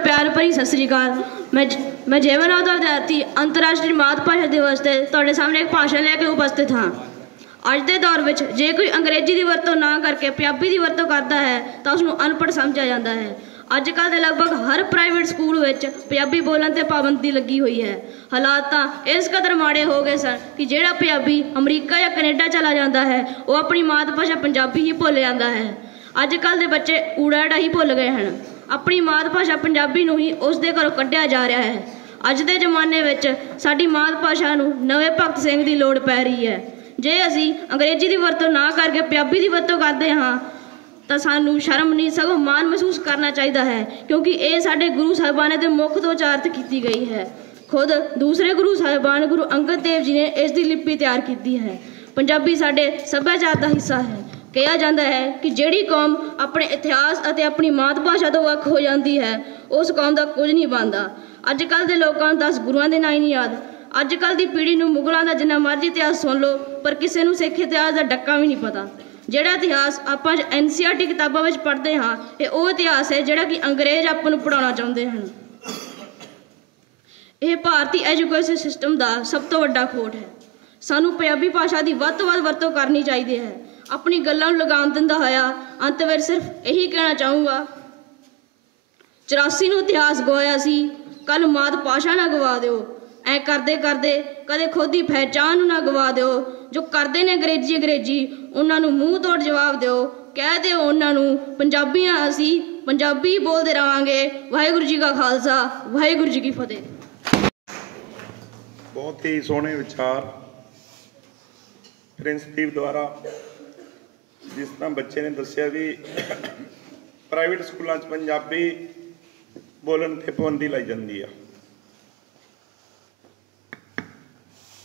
प्यार भरी सत श्री अकाल। मैं जयवनाथ का विद्यार्थी अंतरराष्ट्रीय मात भाषा दिवस से तुहाडे सामने एक भाषण लैके उपस्थित हाँ। अज के दौर में जे कोई अंग्रेजी की वरतों ना करके पंजाबी की वरतों करता है तो उसनूं अनपढ़ समझा जाता है। अजकल के लगभग हर प्राइवेट स्कूल में पंजाबी बोलने पर पाबंदी लगी हुई है। हालात तो इस कदर माड़े हो गए सन कि जिहड़ा पंजाबी अमरीका या कनेडा चला जाता है वो अपनी मात भाषा पंजाबी ही भुल जाता है। अजकल के बच्चे ऊड़ा ही भुल गए हैं। अपनी मात भाषा पंजाबी नूं ही उसके घरों कढ़िया जा रहा है। अज के जमाने में साडी मात भाषा नूं नवे भगत सिंह की लोड़ पै रही है। जे असी अंग्रेजी की वरतों ना करके पंजाबी की वरतों करते हाँ तो सानू शर्म नहीं सगों मान महसूस करना चाहिए है, क्योंकि ये साडे गुरु साहिबान के मुख तो उचारत की गई है। खुद दूसरे गुरु साहिबान गुरु अंगद देव जी ने इसकी लिपि तैयार की है। पंजाबी साडे सभ्याचार का हिस्सा है। कहा जाता है कि जिहड़ी कौम अपने इतिहास और अपनी मात भाषा तो वख हो जाती है उस कौम का कुछ नहीं बनता। अजकल के लोगों 10 गुरुओं के नाम नहीं याद। अजकल की पीढ़ी में मुगलों का जिन्ना मर्जी इतिहास सुन लो पर किसी को सिख इतिहास का डक्का भी नहीं पता। जिहड़ा इतिहास आप NCERT किताबों में पढ़ते हाँ ये वो इतिहास है जिहड़ा कि अंग्रेज आपको पढ़ाना चाहते हैं। यह भारतीय एजुकेशन सिस्टम का सब तो वड्डा खोट है। सानू पंजाबी भाषा की वध तो वध वरतों करनी चाहिए है। अपनी गल्लां लगाम दिंदा होया अंत में सिर्फ यही कहना चाहूँगा, 84 नूं इतिहास गवाया सी, कल मात भाषा ना गवा दो। ऐ करते करते कदे खुद की पहचान ना गवा दो। जो करते ने अंग्रेजी उन्होंने मूँह तोड़ जवाब दो। कह दो उन्होंने पंजाबी हाँ असी पंजाबी बोलते रहांगे। वाहिगुरू जी का खालसा वाहिगुरू जी की फतेह। बहुत ही सोहने विचार प्रिंस दीप द्वारा जिस तरह बच्चे ने दसिया भी प्राइवेट स्कूलों पंजाबी बोलन ते पाबंदी लाई जाती है।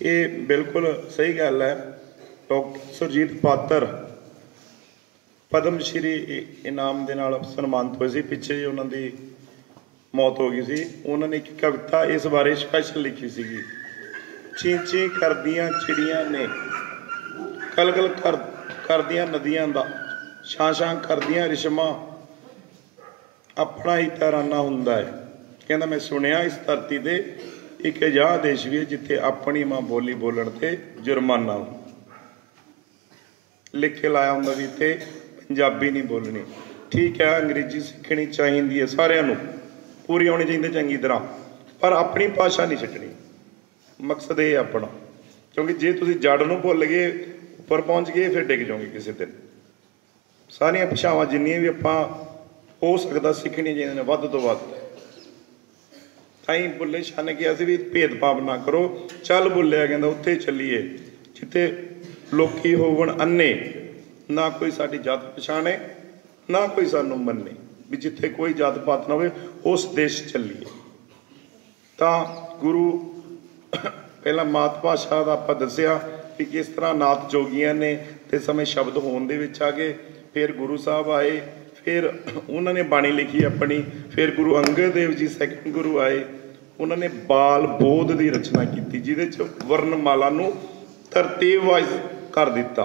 ये बिल्कुल सही गल है। डॉक्टर सुरजीत पात्र पद्मश्री इनाम के नाल सन्मानित हुए सी। पिछे उन्होंने मौत हो गई सी। उन्होंने एक कविता इस बारे स्पैशल लिखी सी, ची ची करदियां चिड़ियां ने कल कल करदियां नदियां दा छां छां करदियां रिशमा अपना ही तराना हुंदा है। कहंदा मैं सुनिया इस धरती दे एक अजिहा देश भी है जिथे अपनी मां बोली बोलन ते जुर्माना हो। लिख के लाया हुंदा भी ते पंजाबी नहीं बोलनी। ठीक है अंग्रेजी सीखनी चाहिए सारिਆਂ ਨੂੰ पूरी आनी चाहिए चंगी तरह, पर अपनी भाषा नहीं छड्डनी। मकसद ये अपना, क्योंकि जे तुसीं जड़ नूं भुल गए उपर पहुँच गए फिर डिग जाओगे किसी दिन। सारिया भाषावां जिन्नियां भी आपां हो सकता सीखनी चाहिए वध तो वध। ताई बुले छन के असीं भी भेदभाव ना करो। चल बुलिया कहंदा उत्थे चलीए जिथे लोकी होवन अन्ने, ना कोई साडी जात पछाणे ना कोई सानू मन्ने। भी जिथे कोई जात पात ना होवे उस देश चलीए। तां गुरु पहला मात भाषा का आपां दस्सिया कि किस तरह नाथ जोगियां ने ते समय शब्द होने दे विच आ गए। फिर गुरु साहब आए, फिर उन्होंने बाणी लिखी अपनी। फिर गुरु अंगद देव जी सैकंड गुरु आए, उन्होंने बाल बोध की रचना की जिहदे वर्णमाला नूं तरतीब वाइज कर दिता।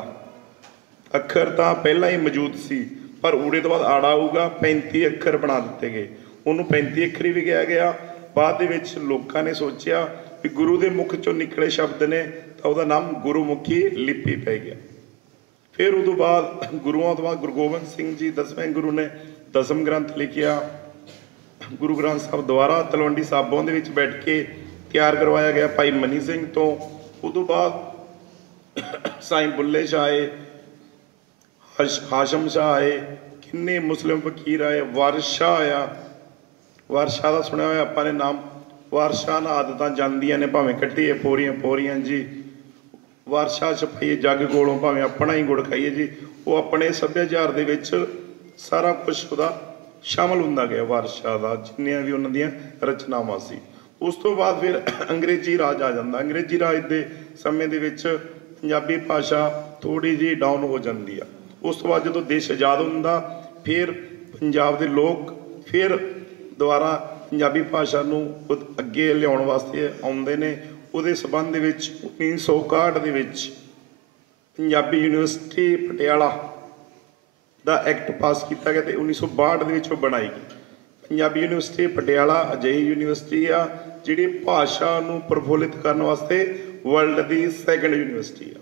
अखर तो पहला ही मौजूद सी पर ऊड़े तो बाद आड़ा आऊगा 35 अखर बना दिते गए। उन्होंने 35 अखरी भी कहा गया। बाद लोगों ने सोचा भी गुरु के मुख चों निकले शब्द ने तो वह नाम गुरुमुखी लिपि पै गया। फिर उस बाद गुरुओं तो बाद गुरु गोबिंद सिंह जी 10वें गुरु ने 10म ग्रंथ लिखिया। गुरु ग्रंथ साहब द्वारा तलवंडी साबों के बैठ के तैयार करवाया गया भाई मनी सिंह तो। उस बाद साईं बुल्ले शाह आए, हाशम शाह आए, किन्ने मुस्लिम फकीर आए, वारिस शाह आया। वारिस शाह का सुनिया हुआ आपने नाम। वारिस शाह ना आदत जांदियां ने भावें कट्टिए पोरियां पोरियां जी। वारिस शाह छपाइए जग कोलों भावें अपना ही गुड़ खाइए जी। वो अपने सभ्याचार दे विच सारा कुछ वह शामिल होंदा गया। वारिस शाह का जिन्नियां भी उन्होंने रचनावां सी। उस तो बाद फिर अंग्रेजी राज आ जाता। अंग्रेजी राज के समय दे विच पंजाबी भाषा थोड़ी जी डाउन हो जाती है। उस तो बाद जो देश आज़ाद होंदा फिर पंजाब के लोग फिर दोबारा पंजाबी भाषा नूं अगे लियाउण वास्ते आउंदे ने। उहदे संबंध विच 1961 दे विच पंजाबी यूनिवर्सिटी पटियाला का एक्ट पास किया गया तो 1962 के बनाई गई। ਪੰਜਾਬੀ ਯੂਨੀਵਰਸਿਟੀ ਪਟਿਆਲਾ ਅਜਿਹੀ ਯੂਨੀਵਰਸਿਟੀ ਆ ਜਿਹੜੀ ਭਾਸ਼ਾ ਨੂੰ ਪ੍ਰਫੁੱਲਿਤ ਕਰਨ ਵਾਸਤੇ ਵਰਲਡ ਦੀ ਸੈਕੰਡ ਯੂਨੀਵਰਸਿਟੀ ਆ।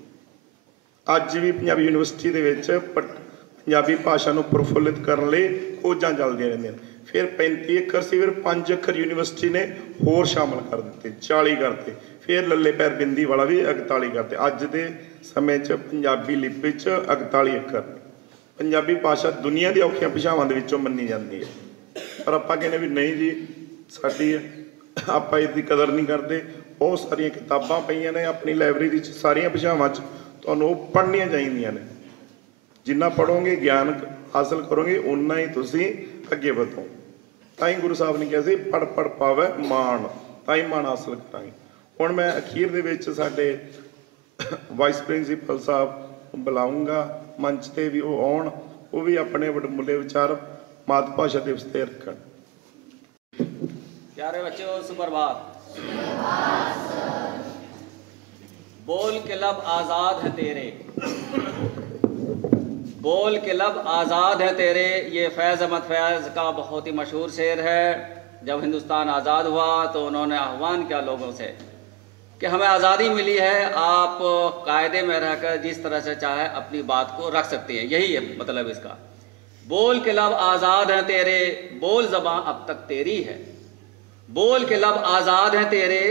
ਅੱਜ ਵੀ ਪੰਜਾਬੀ ਯੂਨੀਵਰਸਿਟੀ ਦੇ ਵਿੱਚ ਪੰਜਾਬੀ ਭਾਸ਼ਾ ਨੂੰ ਪ੍ਰਫੁੱਲਿਤ ਕਰਨ ਲਈ ਖੋਜਾਂ ਚੱਲਦੀਆਂ ਰਹਿੰਦੀਆਂ। ਫਿਰ 35 ਅੱਖਰ ਸੀ, ਫਿਰ 5 ਅੱਖਰ ਯੂਨੀਵਰਸਿਟੀ ਨੇ ਹੋਰ ਸ਼ਾਮਲ ਕਰ ਦਿੱਤੇ, 40 ਕਰਤੇ। ਫਿਰ ਲੱਲੇ ਪੈਰ ਬਿੰਦੀ ਵਾਲਾ ਵੀ 41 ਕਰਤੇ। ਅੱਜ ਦੇ ਸਮੇਂ 'ਚ ਪੰਜਾਬੀ ਲਿਪੀ 'ਚ 41 ਅੱਖਰ। ਪੰਜਾਬੀ ਭਾਸ਼ਾ ਦੁਨੀਆ ਦੀ ਔਖੀਆਂ ਭਾਸ਼ਾਵਾਂ ਦੇ ਵਿੱਚੋਂ ਮੰਨੀ ਜਾਂਦੀ ਹੈ, ਪਰ ਆਪਾਂ ਕਹਿੰਦੇ ਵੀ ਨਹੀਂ ਜੀ ਸਾਡੀ, ਆਪਾਂ ਇਸ ਦੀ ਕਦਰ ਨਹੀਂ ਕਰਦੇ। ਬਹੁਤ ਸਾਰੀਆਂ ਕਿਤਾਬਾਂ ਪਈਆਂ ਨੇ ਆਪਣੀ ਲਾਇਬ੍ਰੇਰੀ 'ਚ, ਸਾਰੀਆਂ ਭਾਸ਼ਾਵਾਂ 'ਚ, ਤੁਹਾਨੂੰ ਉਹ ਪੜ੍ਹਨੀਆਂ ਚਾਹੀਦੀਆਂ ਨੇ। ਜਿੰਨਾ ਪੜ੍ਹੋਗੇ, ਗਿਆਨ ਹਾਸਲ ਕਰੋਗੇ, ਓਨਾ ਹੀ ਤੁਸੀਂ ਅੱਗੇ ਵਧੋ। ਤਾਂ ਹੀ ਗੁਰੂ ਸਾਹਿਬ ਨੇ ਕਿਹਾ ਸੀ ਪੜ੍ਹ ਪੜ੍ਹ ਪਾਵੇ ਮਾਣ, ਤਾਂ ਹੀ ਮਾਣ ਹਾਸਲ ਕਰਾਂਗੇ। ਹੁਣ ਮੈਂ ਅਖੀਰ ਦੇ ਵਿੱਚ ਸਾਡੇ ਵਾਈਸ ਪ੍ਰਿੰਸੀਪਲ ਸਾਹਿਬ ਬੁਲਾਊਂਗਾ ਮੰਚ ਤੇ, ਵੀ ਉਹ ਆਉਣ, ਉਹ ਵੀ ਆਪਣੇ ਵਡਮੁੱਲੇ ਵਿਚਾਰ ਮਾਤ ਭਾਸ਼ਾ ਦਿਵਸ ਤੇ ਰੱਖਣ। प्यारे बच्चों, सुप्रभात। बोल के लब आज़ाद है तेरे, बोल के लब आज़ाद है तेरे, ये फैज़ अहमद फैज़ का बहुत ही मशहूर शेर है। जब हिंदुस्तान आज़ाद हुआ तो उन्होंने आह्वान किया लोगों से कि हमें आज़ादी मिली है, आप कायदे में रहकर जिस तरह से चाहे अपनी बात को रख सकते हैं। यही है मतलब इसका। बोल के लब आज़ाद हैं तेरे, बोल ज़बां अब तक तेरी है। बोल के लब आज़ाद हैं तेरे,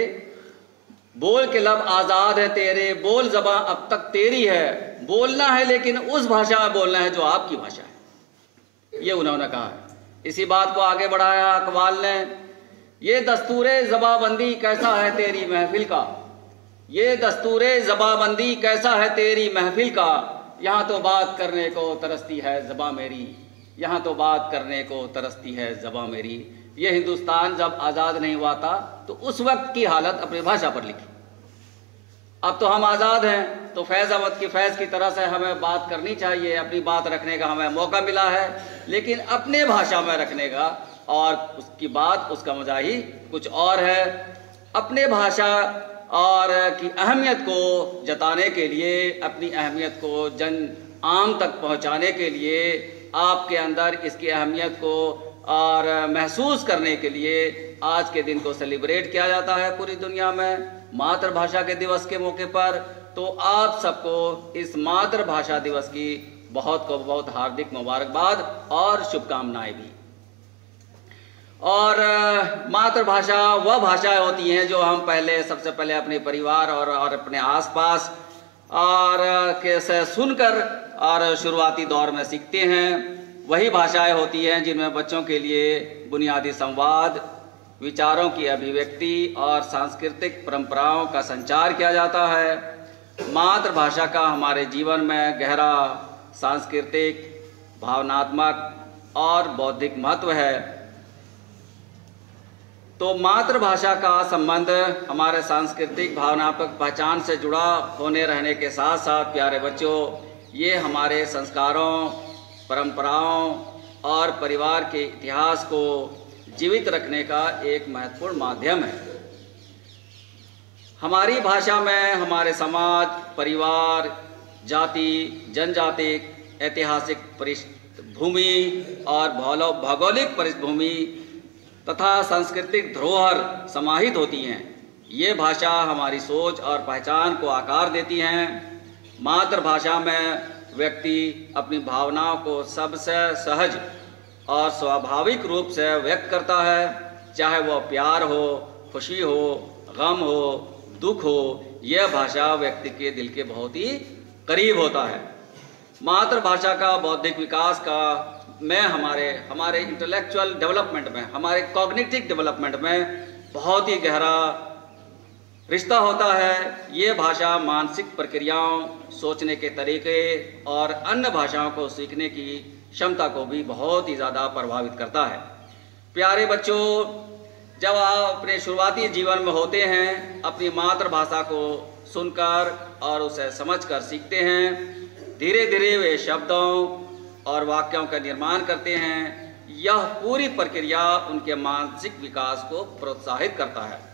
बोल के लब आज़ाद है तेरे, बोल ज़बां अब तक तेरी है। बोलना है लेकिन उस भाषा में बोलना है जो आपकी भाषा है, ये उन्होंने कहा है। इसी बात को आगे बढ़ाया अकबाल ने, ये दस्तूरे ज़बाबंदी कैसा है तेरी महफिल का, ये दस्तूरे ज़बाबंदी कैसा है तेरी महफिल का, यहाँ तो बात करने को तरसती है ज़बां मेरी, यहाँ तो बात करने को तरसती है ज़बां मेरी। ये हिंदुस्तान जब आज़ाद नहीं हुआ था तो उस वक्त की हालत अपनी भाषा पर लिखी। अब तो हम आज़ाद हैं तो फैज़ अहमद की फैज़ की तरह से हमें बात करनी चाहिए, अपनी बात रखने का हमें मौका मिला है, लेकिन अपने भाषा में रखने का, और उसकी बात, उसका मजा ही कुछ और है। अपने भाषा और की अहमियत को जताने के लिए, अपनी अहमियत को जन आम तक पहुंचाने के लिए, आपके अंदर इसकी अहमियत को और महसूस करने के लिए आज के दिन को सेलिब्रेट किया जाता है पूरी दुनिया में मातृभाषा के दिवस के मौके पर। तो आप सबको इस मातृभाषा दिवस की बहुत हार्दिक मुबारकबाद और शुभकामनाएं भी। और मातृभाषा वह भाषाएं होती हैं जो हम सबसे पहले अपने परिवार और अपने आसपास और कैसे सुनकर और शुरुआती दौर में सीखते हैं। वही भाषाएं होती हैं जिनमें बच्चों के लिए बुनियादी संवाद, विचारों की अभिव्यक्ति और सांस्कृतिक परंपराओं का संचार किया जाता है। मातृभाषा का हमारे जीवन में गहरा सांस्कृतिक, भावनात्मक और बौद्धिक महत्व है। तो मातृभाषा का संबंध हमारे सांस्कृतिक भावनात्मक पहचान से जुड़ा होने रहने के साथ साथ प्यारे बच्चों, ये हमारे संस्कारों, परंपराओं और परिवार के इतिहास को जीवित रखने का एक महत्वपूर्ण माध्यम है। हमारी भाषा में हमारे समाज, परिवार, जाति, जनजाति, ऐतिहासिक पृष्ठभूमि और भौगोलिक पृष्ठभूमि तथा सांस्कृतिक धरोहर समाहित होती हैं। ये भाषा हमारी सोच और पहचान को आकार देती हैं। मातृभाषा में व्यक्ति अपनी भावनाओं को सबसे सहज और स्वाभाविक रूप से व्यक्त करता है, चाहे वह प्यार हो, खुशी हो, गम हो, दुख हो। यह भाषा व्यक्ति के दिल के बहुत ही करीब होता है। मातृभाषा का बौद्धिक विकास का में हमारे इंटेलेक्चुअल डेवलपमेंट में, हमारे कॉग्निटिव डेवलपमेंट में बहुत ही गहरा रिश्ता होता है। ये भाषा मानसिक प्रक्रियाओं, सोचने के तरीके और अन्य भाषाओं को सीखने की क्षमता को भी बहुत ही ज़्यादा प्रभावित करता है। प्यारे बच्चों, जब आप अपने शुरुआती जीवन में होते हैं, अपनी मातृभाषा को सुनकर और उसे समझकर सीखते हैं, धीरे धीरे वे शब्दों और वाक्यों का निर्माण करते हैं। यह पूरी प्रक्रिया उनके मानसिक विकास को प्रोत्साहित करता है।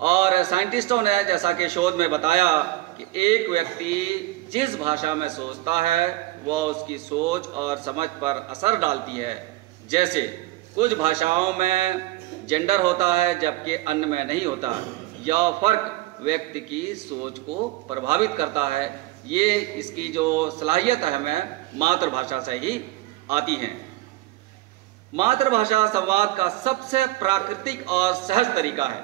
और साइंटिस्टों ने जैसा कि शोध में बताया कि एक व्यक्ति जिस भाषा में सोचता है वह उसकी सोच और समझ पर असर डालती है। जैसे कुछ भाषाओं में जेंडर होता है जबकि अन्य में नहीं होता। यह फर्क व्यक्ति की सोच को प्रभावित करता है। ये इसकी जो सलाहियत है हमें मातृभाषा से ही आती हैं। मातृभाषा संवाद का सबसे प्राकृतिक और सहज तरीका है।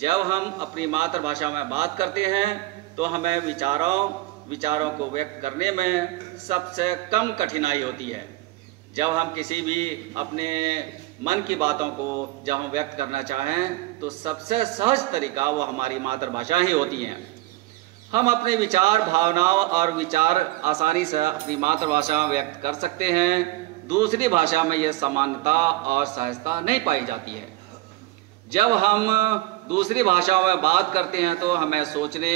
जब हम अपनी मातृभाषा में बात करते हैं तो हमें विचारों को व्यक्त करने में सबसे कम कठिनाई होती है। जब हम किसी भी अपने मन की बातों को जब हम व्यक्त करना चाहें तो सबसे सहज तरीका वो हमारी मातृभाषा ही होती है। हम अपने विचार, भावनाओं और विचार आसानी से अपनी मातृभाषा में व्यक्त कर सकते हैं। दूसरी भाषा में यह समानता और सहजता नहीं पाई जाती है। जब हम दूसरी भाषाओं में बात करते हैं तो हमें सोचने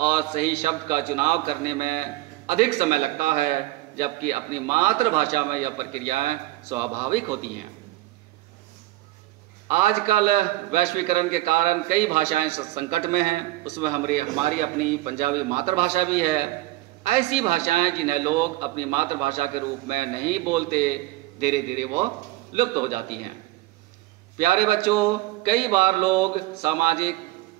और सही शब्द का चुनाव करने में अधिक समय लगता है, जबकि अपनी मातृभाषा में यह प्रक्रियाएं स्वाभाविक होती हैं। आजकल वैश्वीकरण के कारण कई भाषाएं संकट में हैं। उसमें हमारी अपनी पंजाबी मातृभाषा भी है। ऐसी भाषाएं जिन्हें लोग अपनी मातृभाषा के रूप में नहीं बोलते, धीरे धीरे वो लुप्त हो जाती हैं। प्यारे बच्चों, कई बार लोग सामाजिक,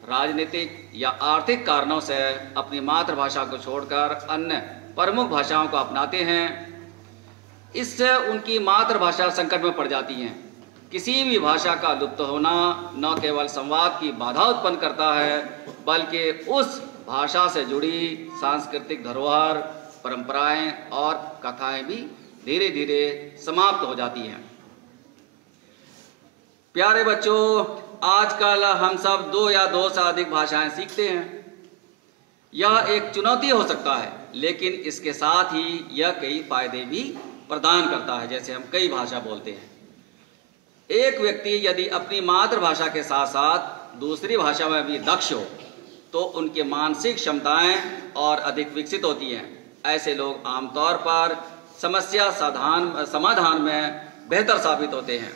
राजनीतिक या आर्थिक कारणों से अपनी मातृभाषा को छोड़कर अन्य प्रमुख भाषाओं को अपनाते हैं। इससे उनकी मातृभाषा संकट में पड़ जाती हैं। किसी भी भाषा का लुप्त होना न केवल संवाद की बाधा उत्पन्न करता है, बल्कि उस भाषा से जुड़ी सांस्कृतिक धरोहर, परंपराएं और कथाएं भी धीरे धीरे समाप्त हो जाती हैं। प्यारे बच्चों, आजकल हम सब 2 या 2 से अधिक भाषाएं सीखते हैं। यह एक चुनौती हो सकता है, लेकिन इसके साथ ही यह कई फायदे भी प्रदान करता है। जैसे हम कई भाषा बोलते हैं। एक व्यक्ति यदि अपनी मातृभाषा के साथ साथ दूसरी भाषा में भी दक्ष हो तो उनकी मानसिक क्षमताएं और अधिक विकसित होती हैं। ऐसे लोग आमतौर पर समस्या समाधान में बेहतर साबित होते हैं।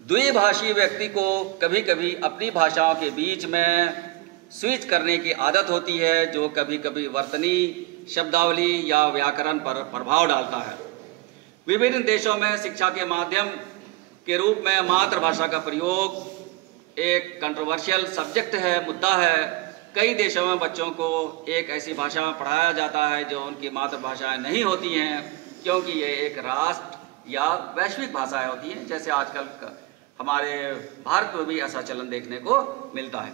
द्विभाषी व्यक्ति को कभी कभी अपनी भाषाओं के बीच में स्विच करने की आदत होती है, जो कभी कभी वर्तनी, शब्दावली या व्याकरण पर प्रभाव डालता है। विभिन्न देशों में शिक्षा के माध्यम के रूप में मातृभाषा का प्रयोग एक कंट्रोवर्शियल सब्जेक्ट है, मुद्दा है। कई देशों में बच्चों को एक ऐसी भाषा में पढ़ाया जाता है जो उनकी मातृभाषाएं नहीं होती हैं, क्योंकि ये एक राष्ट्र या वैश्विक भाषाएं होती हैं। जैसे आजकल हमारे भारत में भी ऐसा चलन देखने को मिलता है।